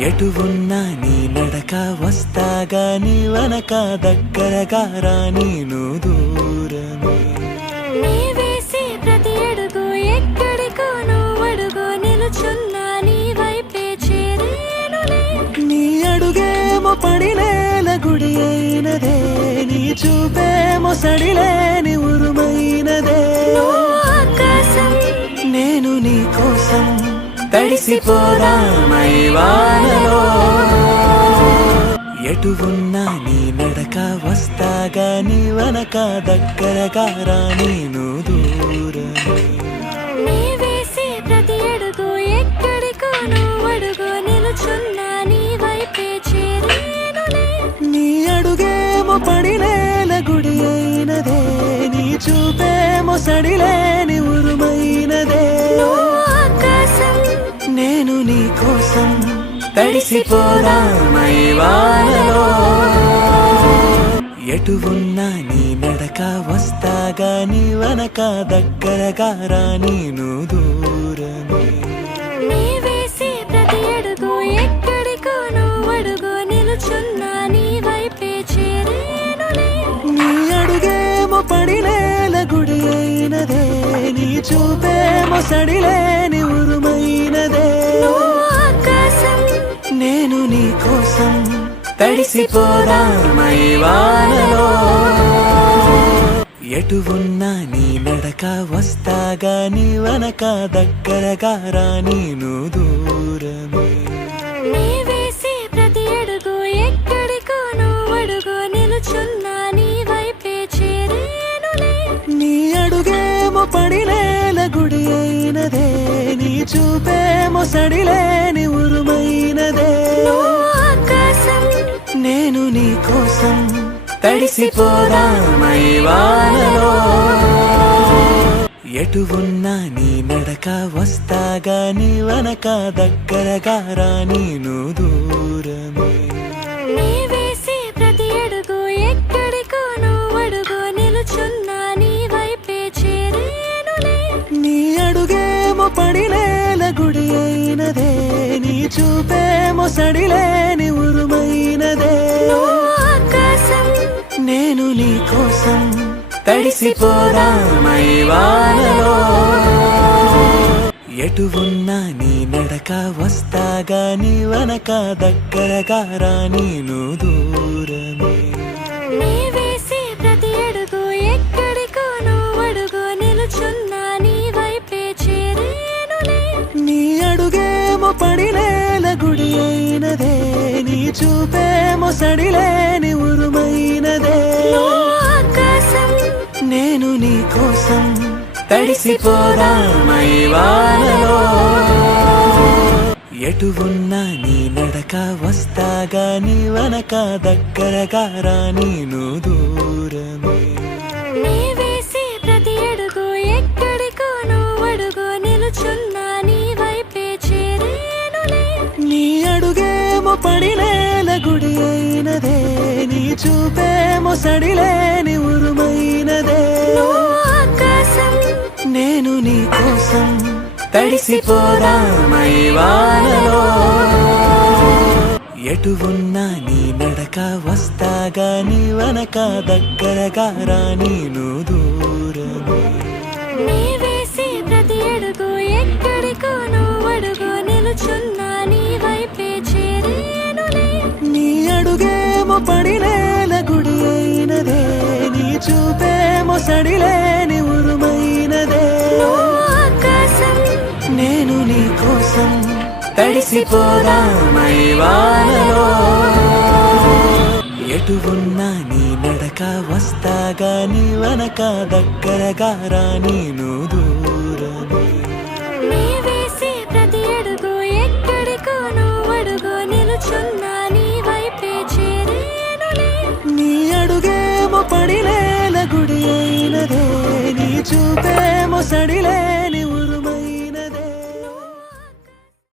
ఎటు ఉన్నా నీ నడక వస్తాగా నీ వనక దగ్గరగా రాని నువ్వు దూరమే నీ వేసే ప్రతి అడుగు ఎక్కడికో నువ్వు అడుగు నిలుచున్నా నీ వైపే చేరేనులే నీ అడుగేమో పడినేల గుడి అయినదే నీ చూపేమో సడిలేని ఉరుమైనదే ఆకాశం నేను నీ కోసం తడిసిపోదామై వానలో ఎటు ఉన్నా నీ నడక వస్తాగా నీ వనక దగ్గరగా రాని నువ్వు దూరమే నీ వేసే ప్రతి అడుగు ఎక్కడికో నువ్వు అడుగు నిలుచున్నా నీ వైపే చేరేనులే నీ అడుగేమో పడినేల గుడి అయినదే నీ చూపేమో సడిలేని ఉరుమైనదే ఆకాశం నేను నీ కోసం తడిసిపోదామై వానలో ఎటు ఉన్నా నీ నడక వస్తాగా నీ వనక దగ్గరగా రాని నువ్వు దూరమే నీ వేసే ప్రతి అడుగు ఎక్కడికో నువ్వు అడుగు నిలుచున్నా నీ వైపే చేరేనులే నీ అడుగేమో పడినేల గుడి అయినదే నీ చూపేమో సడిలేని ఉరుమైనదే ఆకాశం నేను నీ కోసం తడిసిపోదామై వానలో ఎటు ఉన్నా నీ నడక వస్తాగా నీ వనక దగ్గరగా రాని నువ్వు దూరమే నీ వేసే ప్రతి అడుగు ఎక్కడికో నువ్వు అడుగు నిలుచున్నా నీ వైపే చేరేనులే నీ అడుగేమో పడినేల గుడి అయినదే నీ చూపేమో సడిలేని ఉరుమైనదే ఆకాశం నేను నీ కోసం తడిసిపోదామై వానలో ఎటు ఉన్నా నీ నడక వస్తాగా నీ వనక దగ్గరగా రాని నువ్వు దూరమే నీ వేసే ప్రతి అడుగు ఎక్కడికో నువ్వు అడుగు నిలుచున్నా నీ వైపే చేరేనులే నీ అడుగేమో పడినేల గుడి అయినదే నీ చూపేమో సడిలేని ఉరుమైనదే ఆకాశం నేను నీ కోసం తడిసిపోదామై వానలో ఎటు ఉన్నా నీ నడక వస్తాగా నీ వనక దగ్గరగా రాని నువ్వు దూరమే నీ వేసే ప్రతి అడుగు ఎక్కడికో నువ్వు అడుగు నిలుచున్నా నీ వైపే చేరేనులే నీ అడుగేమో పడినేల గుడి అయినదే నీ చూపేమో సడిలేని ఉరుమైనదే ఆకాశం నేను నీ కోసం తడిసిపోదామై వానలో ఎటు ఉన్నా నీ నడక వస్తాగా నీ వనక దగ్గరగా రాని నువ్వు దూరమే నీ వేసే ప్రతి అడుగు ఎక్కడికో నువ్వు అడుగు నిలుచున్నా నీ వైపే చేరేనులే నీ అడుగేమో పడినేల గుడి అయినదే నీ చూపేమో సడిలేని ఉరుమైనదే ఆకాశం నేను నీ కోసం తడిసిపోదామై వానలో ఎటు ఉన్నా నీ నడక వస్తాగా నీ వనక దగ్గరగా రాని నువ్వు దూరమే నీ వేసే ప్రతి అడుగు ఎక్కడికో నువ్వు అడుగు నిలుచున్నా నీ వైపే చేరేనులే నీ అడుగేమో పడినేల గుడి అయినదే నీ చూపేమో సడిలేని ఉరుమైనదే ఆకాశం నేను నీ కోసం తడిసిపోదామై వానలో ఎటు ఉన్నా నీ నడక వస్తాగా నీ వనక దగ్గరగా రాని నువ్వు దూరమే నీ వేసే ప్రతి అడుగు ఎక్కడికో నువ్వు అడుగు నిలుచున్నా నీ వైపే చేరేనులే నీ అడుగేమో పడినేల గుడి అయినదే నీ చూపేమో సడిలేని